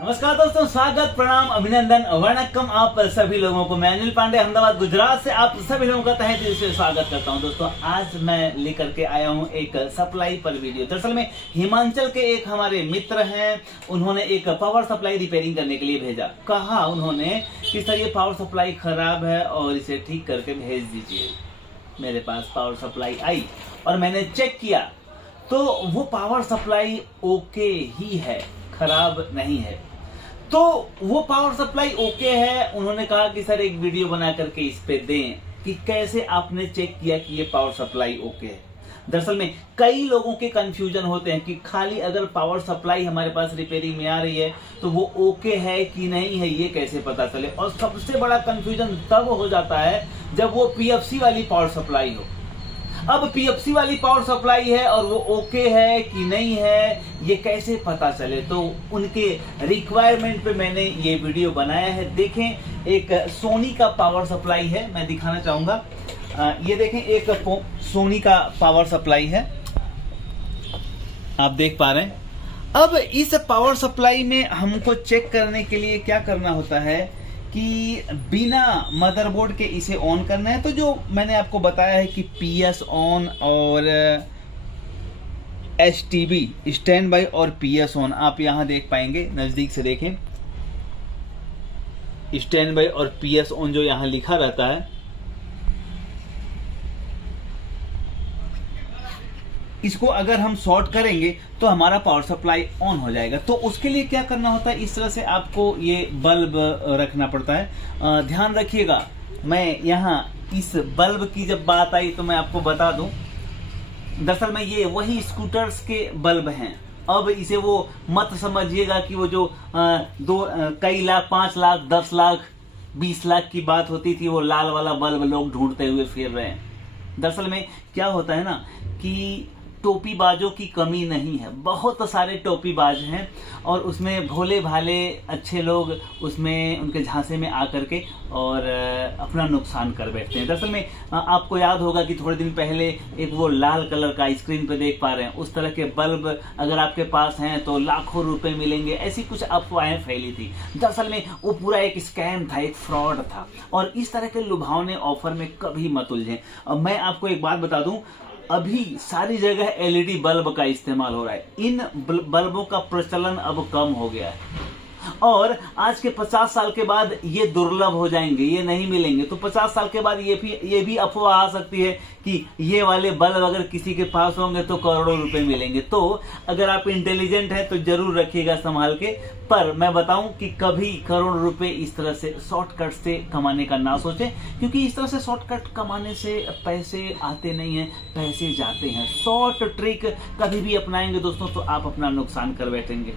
नमस्कार दोस्तों, स्वागत, प्रणाम, अभिनंदन, वणक्कम आप सभी लोगों को। मैं अनिल पांडे अहमदाबाद गुजरात से आप सभी लोगों का तहे दिल से स्वागत करता हूं। दोस्तों आज मैं लेकर के आया हूं एक सप्लाई पर वीडियो। दरअसल में हिमाचल के एक हमारे मित्र हैं, उन्होंने एक पावर सप्लाई रिपेयरिंग करने के लिए भेजा। कहा उन्होंने कि सर ये पावर सप्लाई खराब है और इसे ठीक करके भेज दीजिए। मेरे पास पावर सप्लाई आई और मैंने चेक किया तो वो पावर सप्लाई ओके ही है, खराब नहीं है। तो वो पावर सप्लाई ओके है। उन्होंने कहा कि सर एक वीडियो बना करके इस पे दें कि कैसे आपने चेक किया कि ये पावर सप्लाई ओके है। दरअसल में कई लोगों के कंफ्यूजन होते हैं कि खाली अगर पावर सप्लाई हमारे पास रिपेयरिंग में आ रही है तो वो ओके है कि नहीं है, ये कैसे पता चले। और सबसे बड़ा कंफ्यूजन तब हो जाता है जब वो पीएफसी वाली पावर सप्लाई हो। अब पीएफसी वाली पावर सप्लाई है और वो ओके है कि नहीं है, ये कैसे पता चले। तो उनके रिक्वायरमेंट पे मैंने ये वीडियो बनाया है। देखें, एक सोनी का पावर सप्लाई है, मैं दिखाना चाहूंगा। ये देखें, एक सोनी का पावर सप्लाई है, आप देख पा रहे हैं। अब इस पावर सप्लाई में हमको चेक करने के लिए क्या करना होता है कि बिना मदरबोर्ड के इसे ऑन करना है। तो जो मैंने आपको बताया है कि पीएस ऑन और एसटीबी स्टैंड बाय और पीएस ऑन, आप यहां देख पाएंगे, नजदीक से देखें, स्टैंड बाय और पीएस ऑन जो यहां लिखा रहता है, इसको अगर हम शॉर्ट करेंगे तो हमारा पावर सप्लाई ऑन हो जाएगा। तो उसके लिए क्या करना होता है, इस तरह से आपको ये बल्ब रखना पड़ता है। ध्यान रखिएगा, मैं यहाँ इस बल्ब की जब बात आई तो मैं आपको बता दूं, दरअसल में ये वही स्कूटर्स के बल्ब हैं। अब इसे वो मत समझिएगा कि वो जो कई लाख, 5 लाख, 10 लाख, 20 लाख की बात होती थी, वो लाल वाला बल्ब लोग ढूंढते हुए फिर रहे हैं। दरअसल में क्या होता है ना कि टोपीबाजों की कमी नहीं है, बहुत सारे टोपीबाज हैं और उसमें भोले भाले अच्छे लोग उसमें उनके झांसे में आकर के और अपना नुकसान कर बैठते हैं। दरअसल में आपको याद होगा कि थोड़े दिन पहले एक वो लाल कलर का स्क्रीन पे देख पा रहे हैं, उस तरह के बल्ब अगर आपके पास हैं तो लाखों रुपए मिलेंगे, ऐसी कुछ अफवाहें फैली थी। दरअसल में वो पूरा एक स्कैम था, एक फ्रॉड था। और इस तरह के लुभावने ऑफर में कभी मत उलझें। अब मैं आपको एक बात बता दूं, अभी सारी जगह एलईडी बल्ब का इस्तेमाल हो रहा है। इन बल्बों का प्रचलन अब कम हो गया है और आज के 50 साल के बाद ये दुर्लभ हो जाएंगे, ये नहीं मिलेंगे। तो 50 साल के बाद ये भी अफवाह आ सकती है कि ये वाले बल्ब अगर किसी के पास होंगे तो करोड़ों रुपए मिलेंगे। तो अगर आप इंटेलिजेंट हैं तो जरूर रखिएगा संभाल के। पर मैं बताऊं कि कभी करोड़ रुपए इस तरह से शॉर्टकट से कमाने का ना सोचें, क्योंकि इस तरह से शॉर्टकट कमाने से पैसे आते नहीं हैं, पैसे जाते हैं। शॉर्ट ट्रिक कभी भी अपनाएंगे दोस्तों तो आप अपना नुकसान कर बैठेंगे।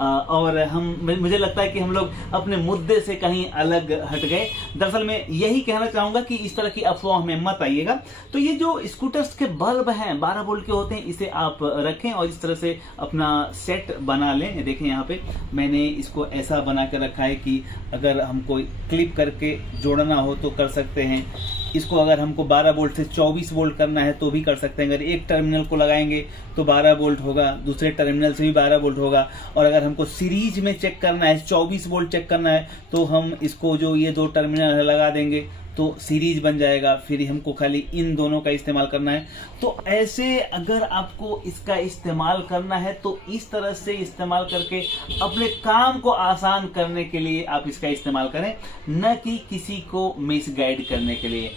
और मुझे लगता है कि हम लोग अपने मुद्दे से कहीं अलग हट गए। दरअसल मैं यही कहना चाहूंगा कि इस तरह की अफवाह में मत आइएगा। तो ये जो स्कूटर्स के बल्ब हैं 12 वोल्ट के होते हैं, इसे आप रखें और इस तरह से अपना सेट बना लें। देखें यहाँ पे मैंने इसको ऐसा बना कर रखा है कि अगर हमको क्लिप करके जोड़ना हो तो कर सकते हैं। इसको अगर हमको 12 वोल्ट से 24 वोल्ट करना है तो भी कर सकते हैं। अगर एक टर्मिनल को लगाएंगे तो 12 वोल्ट होगा, दूसरे टर्मिनल से भी 12 वोल्ट होगा। और अगर हमको सीरीज में चेक करना है, 24 वोल्ट चेक करना है, तो हम इसको जो ये 2 टर्मिनल लगा देंगे तो सीरीज बन जाएगा। फिर हमको खाली इन दोनों का इस्तेमाल करना है। तो ऐसे अगर आपको इसका इस्तेमाल करना है तो इस तरह से इस्तेमाल करके अपने काम को आसान करने के लिए आप इसका इस्तेमाल करें, न कि किसी को मिसगाइड करने के लिए।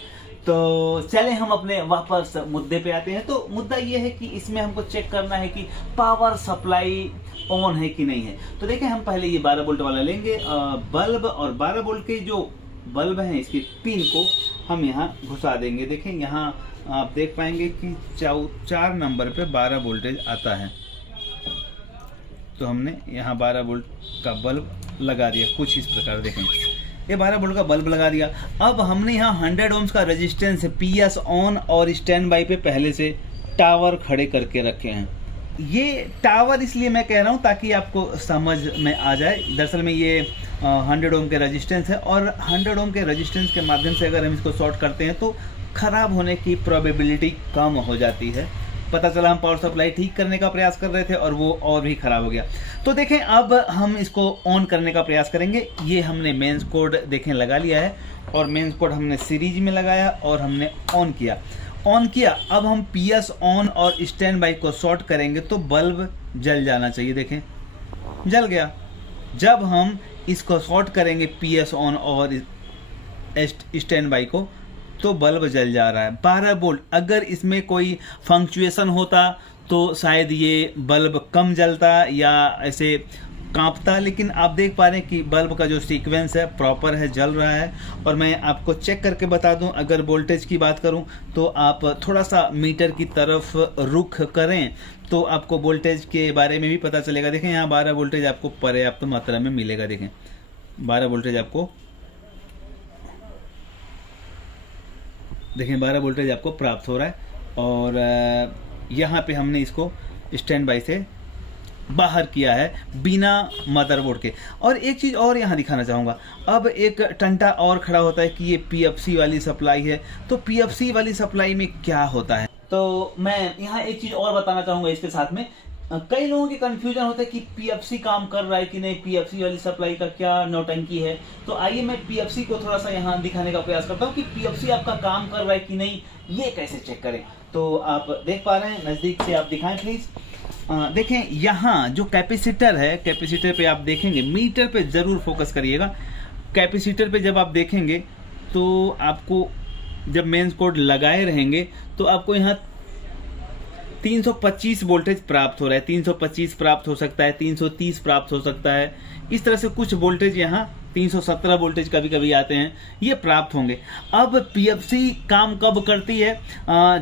तो चले हम अपने वापस मुद्दे पे आते हैं। तो मुद्दा ये है कि इसमें हमको चेक करना है कि पावर सप्लाई ऑन है कि नहीं है। तो देखें, हम पहले ये 12 वोल्ट वाला लेंगे बल्ब, और 12 वोल्ट के जो बल्ब हैं इसकी पिन को हम यहाँ घुसा देंगे। देखें यहाँ आप देख पाएंगे कि 4 नंबर पे 12 वोल्टेज आता है। तो हमने यहाँ 12 वोल्ट का बल्ब लगा दिया, कुछ इस प्रकार देखें, ये 12 वोल्ट का बल्ब लगा दिया। अब हमने यहाँ 100 ओम्स का रेजिस्टेंस है, पीएस ऑन और स्टैंड बाई पे पहले से टावर खड़े करके रखे हैं। ये टावर इसलिए मैं कह रहा हूँ ताकि आपको समझ में आ जाए। दरअसल में ये 100 ओम के रेजिस्टेंस है और 100 ओम के रेजिस्टेंस के माध्यम से अगर हम इसको शॉर्ट करते हैं तो खराब होने की प्रोबेबिलिटी कम हो जाती है। पता चला हम पावर सप्लाई ठीक करने का प्रयास कर रहे थे और वो और भी खराब हो गया। तो देखें अब हम इसको ऑन करने का प्रयास करेंगे। ये हमने मेंस कोड देखें लगा लिया है और मेंस कोड हमने सीरीज में लगाया और हमने ऑन किया। अब हम PS ऑन और स्टैंड बाई को शॉर्ट करेंगे तो बल्ब जल जाना चाहिए। देखें जल गया। जब हम इसको शॉर्ट करेंगे PS ऑन और स्टैंड बाई को तो बल्ब जल जा रहा है 12 वोल्ट। अगर इसमें कोई फंक्चुएशन होता तो शायद ये बल्ब कम जलता या ऐसे कांपता, लेकिन आप देख पा रहे हैं कि बल्ब का जो सीक्वेंस है प्रॉपर है, जल रहा है। और मैं आपको चेक करके बता दूं, अगर वोल्टेज की बात करूं तो आप थोड़ा सा मीटर की तरफ रुख करें तो आपको वोल्टेज के बारे में भी पता चलेगा। देखें यहाँ 12 वोल्टेज आपको पर्याप्त मात्रा में मिलेगा। देखें 12 वोल्टेज आपको, देखें 12 वोल्टेज आपको प्राप्त हो रहा है। और यहाँ पे हमने इसको स्टैंड बाई से बाहर किया है बिना मदरबोर्ड के। और एक चीज़ और यहाँ दिखाना चाहूँगा, अब एक टंटा और खड़ा होता है कि ये PFC वाली सप्लाई है। तो PFC वाली सप्लाई में क्या होता है, तो मैं यहाँ एक चीज़ और बताना चाहूँगा इसके साथ में। कई लोगों की कंफ्यूजन होता है कि PFC काम कर रहा है कि नहीं, PFC वाली सप्लाई का क्या नौटंकी है। तो आइए मैं PFC को थोड़ा सा यहाँ दिखाने का प्रयास करता हूँ कि PFC आपका काम कर रहा है कि नहीं, ये कैसे चेक करें। तो आप देख पा रहे हैं, नज़दीक से आप दिखाएं प्लीज़। देखें यहाँ जो कैपेसिटर है, कैपेसिटर पे आप देखेंगे, मीटर पे ज़रूर फोकस करिएगा। कैपेसिटर पे जब आप देखेंगे तो आपको जब मेंस कोड लगाए रहेंगे तो आपको यहाँ 325 वोल्टेज प्राप्त हो रहा है। 325 प्राप्त हो सकता है, 330 प्राप्त हो सकता है, इस तरह से कुछ वोल्टेज यहाँ 317 वोल्टेज कभी कभी आते हैं, ये प्राप्त होंगे। अब PFC काम कब करती है,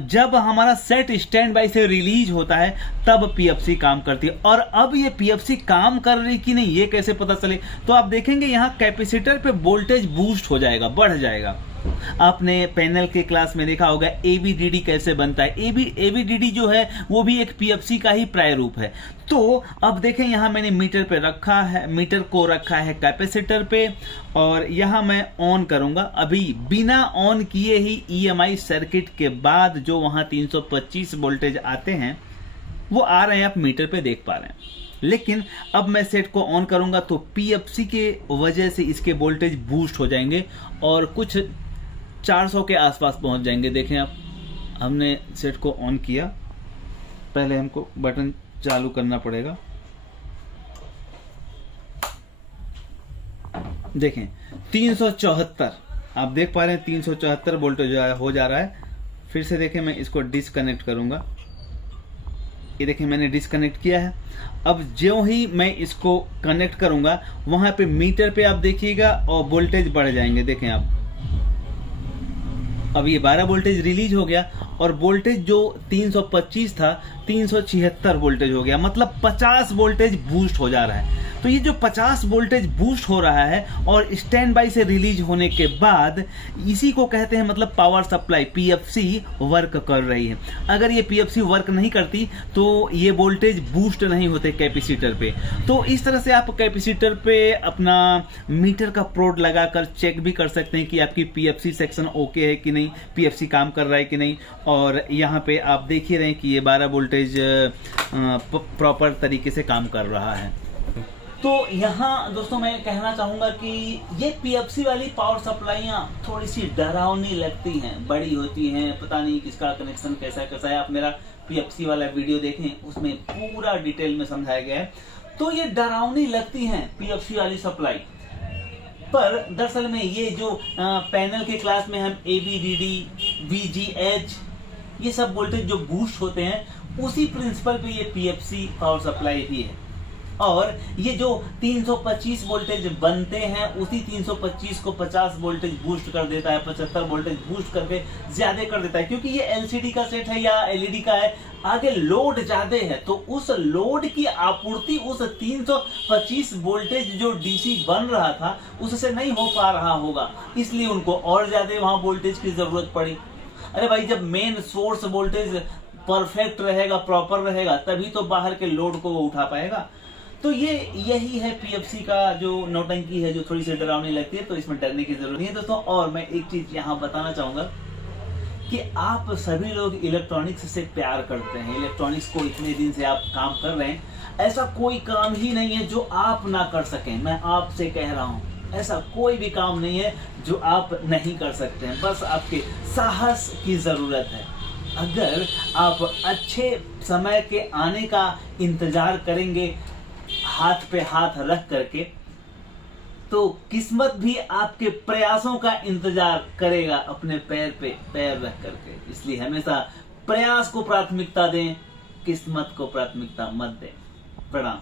जब हमारा सेट स्टैंड बाई से रिलीज होता है तब PFC काम करती है। और अब ये PFC काम कर रही कि नहीं ये कैसे पता चले, तो आप देखेंगे यहाँ कैपेसिटर पे वोल्टेज बूस्ट हो जाएगा, बढ़ जाएगा। आपने पैनल के क्लास में देखा होगा ABDD कैसे बनता है। ABDD जो है वो भी एक PFC का ही प्रायरूप है। तो अब देखें यहाँ मैंने मीटर पे रखा है, मीटर को रखा है कैपेसिटर पे और यहाँ मैं ऑन करूंगा। अभी बिना ऑन किए ही EMI सर्किट के बाद जो वहाँ 325 वोल्टेज आते हैं वो आ रहे हैं, आप मीटर पे देख पा रहे हैं। लेकिन अब मैं सेट को ऑन करूंगा तो PFC के वजह से इसके वोल्टेज बूस्ट हो जाएंगे और कुछ 400 के आसपास पहुंच जाएंगे। देखें आप, हमने सेट को ऑन किया, पहले हमको बटन चालू करना पड़ेगा। देखें 374 आप देख पा रहे हैं, 374 वोल्टेज हो जा रहा है। फिर से देखें, मैं इसको डिस्कनेक्ट करूंगा। ये देखें मैंने डिस्कनेक्ट किया है। अब जो ही मैं इसको कनेक्ट करूंगा वहां पे मीटर पे आप देखिएगा और वोल्टेज बढ़ जाएंगे। देखें आप, अब ये 12 वोल्टेज रिलीज हो गया और वोल्टेज जो 325 था 376 वोल्टेज हो गया, मतलब 50 वोल्टेज बूस्ट हो जा रहा है। तो ये जो 50 वोल्टेज बूस्ट हो रहा है और स्टैंड बाई से रिलीज होने के बाद इसी को कहते हैं मतलब पावर सप्लाई PFC वर्क कर रही है। अगर ये PFC वर्क नहीं करती तो ये वोल्टेज बूस्ट नहीं होते कैपेसिटर पे। तो इस तरह से आप कैपेसिटर पे अपना मीटर का प्रोड लगाकर चेक भी कर सकते हैं कि आपकी PFC सेक्शन ओके है कि नहीं, PFC काम कर रहा है कि नहीं। और यहाँ पे आप देख ही रहे हैं कि ये 12 वोल्टेज प्रॉपर तरीके से काम कर रहा है। तो यहाँ दोस्तों मैं कहना चाहूँगा कि ये PFC वाली पावर सप्लाइयाँ थोड़ी सी डरावनी लगती हैं, बड़ी होती हैं, पता नहीं किसका कनेक्शन कैसा है। आप मेरा PFC वाला वीडियो देखें, उसमें पूरा डिटेल में समझाया गया है। तो ये डरावनी लगती हैं PFC वाली सप्लाई, पर दरअसल में ये जो पैनल के क्लास में हम ABDD, VGH ये सब वोल्टेज जो बूस्ट होते हैं उसी प्रिंसिपल पे ये PFC पावर सप्लाई भी है। और ये जो 325 वोल्टेज बनते हैं उसी 325 को 50 वोल्टेज बूस्ट कर देता है, 75 वोल्टेज बूस्ट करके ज्यादा कर देता है। क्योंकि ये LCD का सेट है या LED का है, आगे लोड ज्यादा है तो उस लोड की आपूर्ति उस 325 वोल्टेज जो DC बन रहा था उससे नहीं हो पा रहा होगा, इसलिए उनको और ज्यादा वहां वोल्टेज की जरूरत पड़ी। अरे भाई, जब मेन सोर्स वोल्टेज परफेक्ट रहेगा, प्रॉपर रहेगा, तभी तो बाहर के लोड को वो उठा पाएगा। तो यही है PFC का जो नौटंकी है, जो थोड़ी सी डरावनी लगती है। तो इसमें डरने की जरूरत नहीं है दोस्तों। और मैं एक चीज यहाँ बताना चाहूंगा कि आप सभी लोग इलेक्ट्रॉनिक्स से प्यार करते हैं, इलेक्ट्रॉनिक्स को इतने दिन से आप काम कर रहे हैं, ऐसा कोई काम ही नहीं है जो आप ना कर सकें। मैं आपसे कह रहा हूँ, ऐसा कोई भी काम नहीं है जो आप नहीं कर सकते हैं, बस आपके साहस की जरूरत है। अगर आप अच्छे समय के आने का इंतजार करेंगे हाथ पे हाथ रख करके, तो किस्मत भी आपके प्रयासों का इंतजार करेगा अपने पैर पे पैर रख करके। इसलिए हमेशा प्रयास को प्राथमिकता दें, किस्मत को प्राथमिकता मत दें। प्रणाम।